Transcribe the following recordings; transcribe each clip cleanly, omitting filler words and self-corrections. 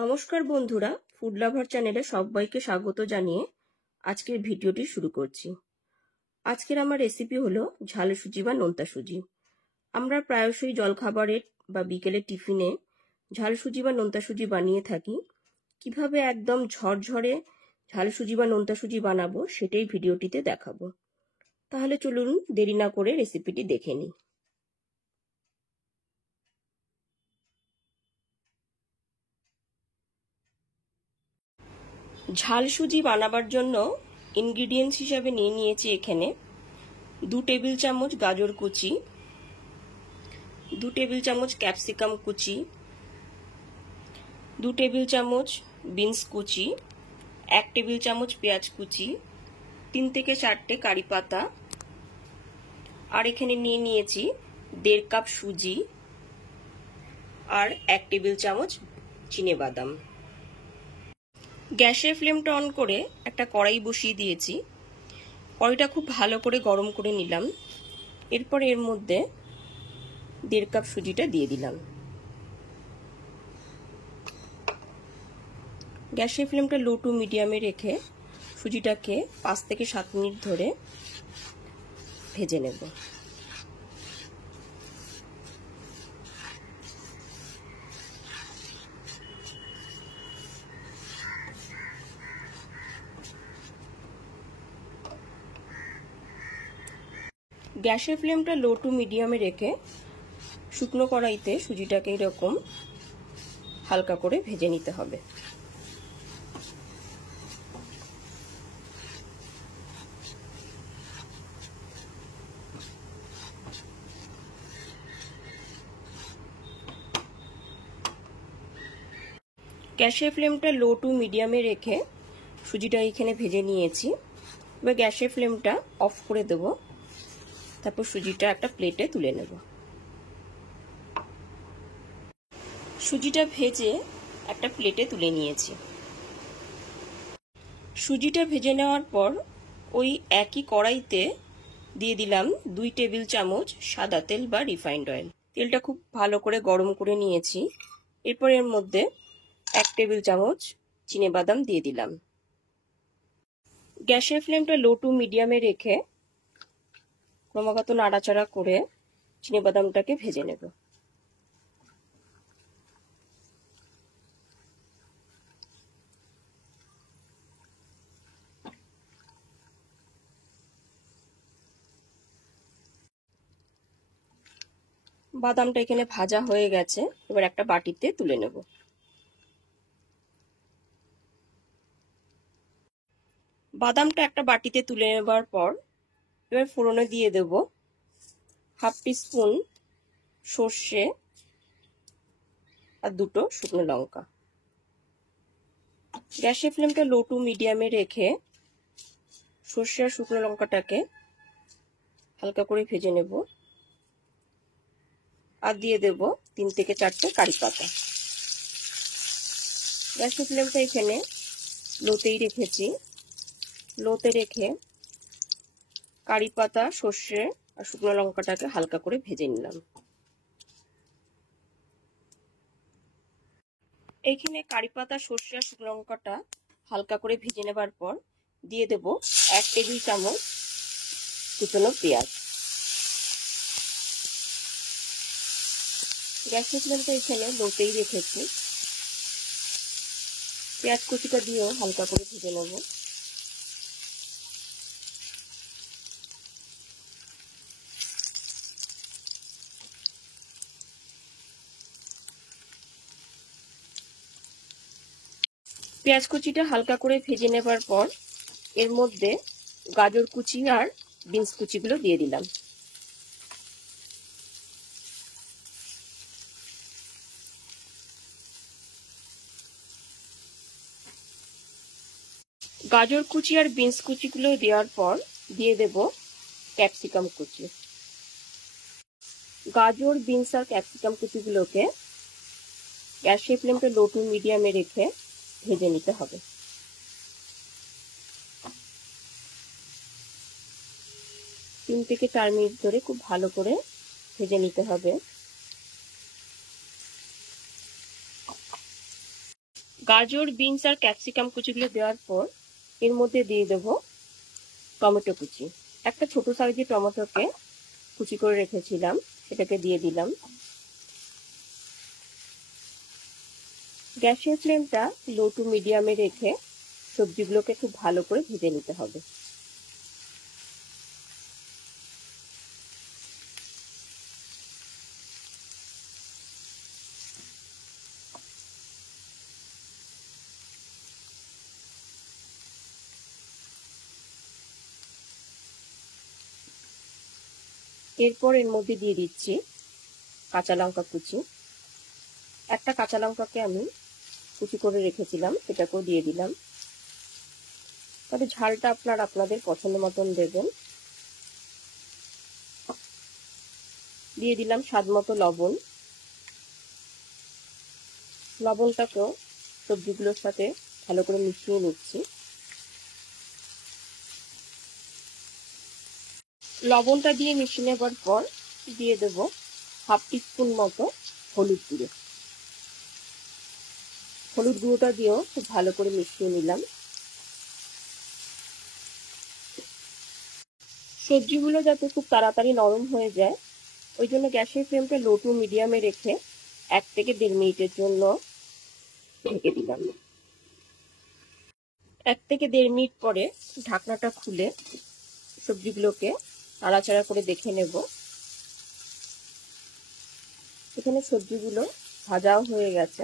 নমস্কার বন্ধুরা, food lover চ্যানেলে সবাইকে স্বাগত জানিয়ে আজকের ভিডিওটি শুরু করছি। আজকের আমার রেসিপি হলো ঝাল সুজি বা নোনতা সুজি। আমরা প্রায়শই জলখাবারে বা বিকেলের টিফিনে ঝাল সুজি বা নোনতা সুজি বানিয়ে থাকি। কিভাবে একদম ঝরঝরে ঝাল সুজি বা নোনতা সুজি বানাবো সেটাই ভিডিওটিতে দেখাবো। তাহলে চলুন দেরি না করে রেসিপিটি দেখে নিই। ঝাল সুজি বানাবার জন্য ইনগ্রিডিয়েন্টস হিসাবে নিয়ে নিয়েছি এখানে 2 টেবিল চামচ গাজর কুচি, 2 টেবিল চামচ ক্যাপসিকাম কুচি, 2 টেবিল চামচ বিনস কুচি, 1 টেবিল চামচ পেঁয়াজ কুচি, 3 থেকে 4টে কারি পাতা, আর এখানে নিয়ে নিয়েছি 1.5 কাপ সুজি আর 1 টেবিল চামচ চিনেবাদাম। গ্যাসের ফ্লেমটা অন করে একটা কড়াই বসিয়ে দিয়েছি। কড়াইটা খুব ভালো করে গরম করে নিলাম। এরপর এর মধ্যে 1.5 কাপ সুজিটা দিয়ে দিলাম। গ্যাসের ফ্লেমটা লো টু মিডিয়ামে রেখে সুজিটাকে 5 থেকে 7 মিনিট ধরে ভেজে নেব। গ্যাসের ফ্লেমটা লো টু মিডিয়ামে রেখে শুকনো কড়াইতে সুজিটাকে এরকম হালকা করে ভেজে নিতে হবে। গ্যাসের ফ্লেমটা লো টু মিডিয়ামে রেখে সুজিটা এখানে ভেজে নিয়েছি। এবার গ্যাসের ফ্লেমটা অফ করে দেব। তারপর সুজিটা একটা প্লেটে তুলে নেব। সুজিটা ভেজে একটা প্লেটে তুলে নিয়েছি। সুজিটা ভেজে নেওয়ার পর ওই একই কড়াইতে দিয়ে দিলাম 2 টেবিল চামচ সাদা তেল বা রিফাইন্ড অয়েল। তেলটা খুব ভালো করে গরম করে নিয়েছি। এরপর এর মধ্যে 1 টেবিল চামচ চিনেবাদাম দিয়ে দিলাম। গ্যাসের ফ্লেমটা লো টু মিডিয়ামে রেখে ক্রমাগত নাড়াচাড়া করে চিনেবাদামটাকে ভেজে নেব। বাদামটা এখানে ভাজা হয়ে গেছে। এবার একটা বাটিতে তুলে নেব। বাদামটা একটা বাটিতে তুলে নেবার পর এবার ফোড়নে দিয়ে দেব 1/2 টিস্পুন সর্ষে আর 2টো শুকনো লঙ্কা। গ্যাসের ফ্লেমটা লো টু মিডিয়ামে রেখে সর্ষে আর শুকনো লঙ্কাটাকে হালকা করে ভেজে নেব। আর দিয়ে দেব 3 থেকে 4টে কারি পাতা। গ্যাসের ফ্লেমটা এখানে লোতেই রেখেছি। লোতে রেখে কারি পাতা, সর্ষে আর শুকনো লঙ্কাটাকে হালকা করে ভেজে নিলাম। এইখানে কারি পাতা, সর্ষে আর শুকনো লঙ্কাটা হালকা করে ভেজে নেবার পর দিয়ে দেব 1 টেবিল চামচ কুচনো পেঁয়াজ। গ্যাসের ফ্লেমটা এখানে লোতেই রেখেছি। পেঁয়াজ কুচিটা দিয়েও হালকা করে ভেজে নেব। পেঁয়াজ কুচিটা হালকা করে ভেজে নেবার পর এর মধ্যে গাজর কুচি আর বিনস কুচিগুলো দিয়ে দিলাম। গাজর কুচি আর বিনস কুচিগুলো দেওয়ার পর দিয়ে দেব ক্যাপসিকাম কুচি। গাজর, বিনস আর ক্যাপসিকাম কুচিগুলোকে গ্যাসের ফ্লেমটা লো টু মিডিয়ামে রেখে ভেজে নিতে হবে। তিন থেকে 4 মিনিট ধরে খুব ভালো করে ভেজে নিতে হবে। গাজর, বিনস আর ক্যাপসিকাম কুচিগুলো দেওয়ার পর এর মধ্যে দিয়ে দেব টমেটো কুচি। একটা ছোট সাইজের টমেটোকে কুচি করে রেখেছিলাম, সেটাকে দিয়ে দিলাম। গ্যাসের ফ্লেমটা লো টু মিডিয়ামে রেখে সবজিগুলোকে খুব ভালো করে ভেজে নিতে হবে। এরপর এর মধ্যে দিয়ে দিচ্ছি কাঁচা লঙ্কা কুচি। একটা কাঁচা লঙ্কাকে আমি কুচি করে রেখেছিলাম, সেটাকেও দিয়ে দিলাম। তবে ঝালটা আপনাদের পছন্দ মতন দেবেন। দিয়ে দিলাম স্বাদ মতো লবণ। লবণটাকেও সবজিগুলোর সাথে ভালো করে মিশিয়ে নিচ্ছি। লবণটা দিয়ে মিশিয়ে নেবার পর দিয়ে দেব হাফ টিস্পুন মতো হলুদ গুঁড়ো। হলুদ গুঁড়োটা দিয়েও খুব ভালো করে মিশিয়ে নিলাম। সবজিগুলো যাতে খুব তাড়াতাড়ি নরম হয়ে যায়, ওই জন্য গ্যাসের ফ্লেমটা লো টু মিডিয়ামে রেখে 1 থেকে 1.5 মিনিটের জন্য ঢেকে দিলাম। 1 থেকে 1.5 মিনিট পরে ঢাকনাটা খুলে সবজিগুলোকে নাড়াচাড়া করে দেখে নেব। এখানে সবজিগুলো ভাজাও হয়ে গেছে,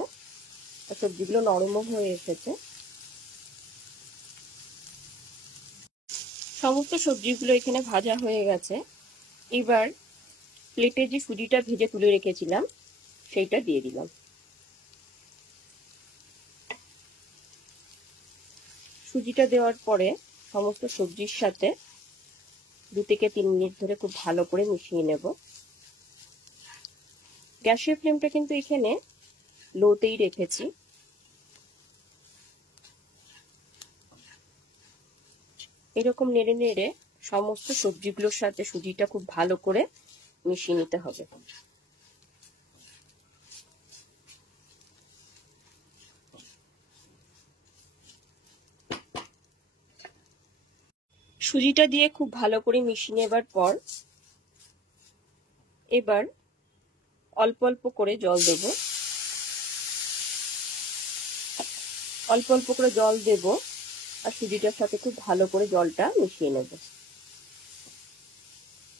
সবজিগুলো নরমও হয়ে এসেছে। সমস্ত সবজিগুলো এখানে ভাজা হয়ে গেছে। এবার প্লেটে যে সুজিটা ভেজে তুলে রেখেছিলাম সেইটা দিয়ে দিলাম। সুজিটা দেওয়ার পরে সমস্ত সবজির সাথে 2 থেকে 3 মিনিট ধরে খুব ভালো করে মিশিয়ে নেব। গ্যাসের ফ্লেমটা কিন্তু এখানে লোতেই রেখেছি। এরকম নেড়ে নেড়ে সমস্ত সবজিগুলোর সাথে সুজিটা খুব ভালো করে মিশিয়ে নিতে হবে। সুজিটা দিয়ে খুব ভালো করে মিশিয়ে নেবার পর এবার অল্প অল্প করে জল দেব। অল্প অল্প করে জল দেব আর সুজিটার সাথে খুব ভালো করে জলটা মিশিয়ে নেব।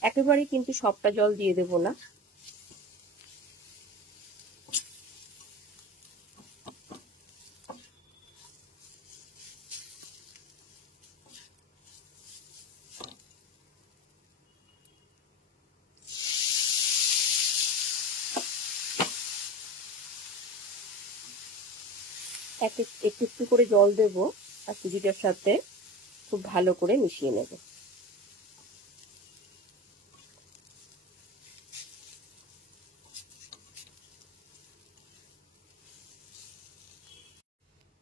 একেবারে কিন্তু সবটা জল দিয়ে দেব না। একটু একটু করে জল দেব আর সুজিটার সাথে খুব ভালো করে মিশিয়ে নেব।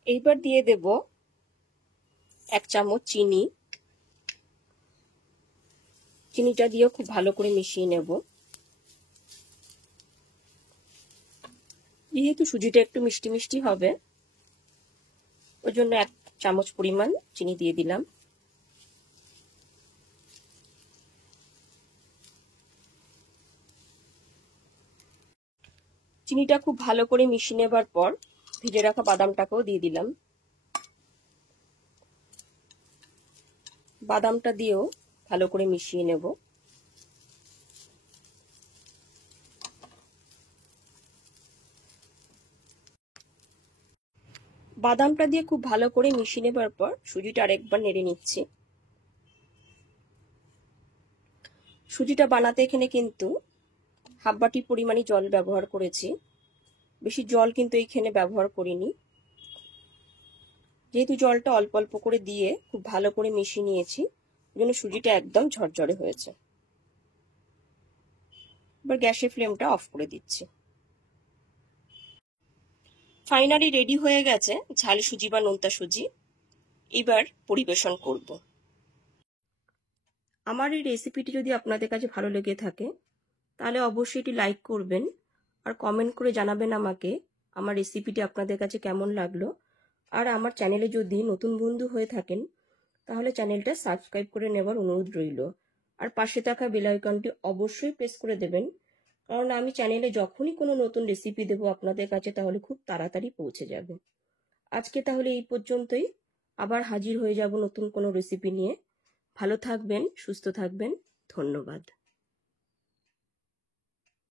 এইবার দিয়ে দেব 1 চামচ চিনি। চিনিটা দিয়েও খুব ভালো করে মিশিয়ে নেব। যেহেতু সুজিটা একটু মিষ্টি মিষ্টি হবে, ওই জন্য 1 চামচ পরিমাণ চিনি দিয়ে দিলাম। চিনিটা খুব ভালো করে মিশিয়ে নেবার পর ভেজে রাখা বাদামটাকেও দিয়ে দিলাম। বাদামটা দিয়েও ভালো করে মিশিয়ে নেব। বাদামটা দিয়ে খুব ভালো করে মিশিয়ে নেবার পর সুজিটা আরেকবার নেড়ে নিচ্ছি। সুজিটা বানাতে এখানে কিন্তু হাফ বাটি পরিমাণে জল ব্যবহার করেছি, বেশি জল কিন্তু এখানে ব্যবহার করিনি। যেহেতু জলটা অল্প অল্প করে দিয়ে খুব ভালো করে মিশিয়ে নিয়েছি, ওই জন্য সুজিটা একদম ঝরঝরে হয়েছে। এবার গ্যাসের ফ্লেমটা অফ করে দিচ্ছি। ফাইনালি রেডি হয়ে গেছে ঝাল সুজি বা নোনতা সুজি। এবার পরিবেশন করব। আমার এই রেসিপিটি যদি আপনাদের কাছে ভালো লেগে থাকে তাহলে অবশ্যই এটি লাইক করবেন আর কমেন্ট করে জানাবেন আমাকে আমার রেসিপিটি আপনাদের কাছে কেমন লাগলো। আর আমার চ্যানেলে যদি নতুন বন্ধু হয়ে থাকেন তাহলে চ্যানেলটা সাবস্ক্রাইব করে নেবার অনুরোধ রইল। আর পাশে থাকা বেল আইকনটি অবশ্যই প্রেস করে দেবেন, কারণ আমি চ্যানেলে যখনই কোনো নতুন রেসিপি দেবো আপনাদের কাছে তাহলে খুব তাড়াতাড়ি পৌঁছে যাবে। আজকে তাহলে এই পর্যন্তই, আবার হাজির হয়ে যাব নতুন কোনো রেসিপি নিয়ে। ভালো থাকবেন, সুস্থ থাকবেন, ধন্যবাদ।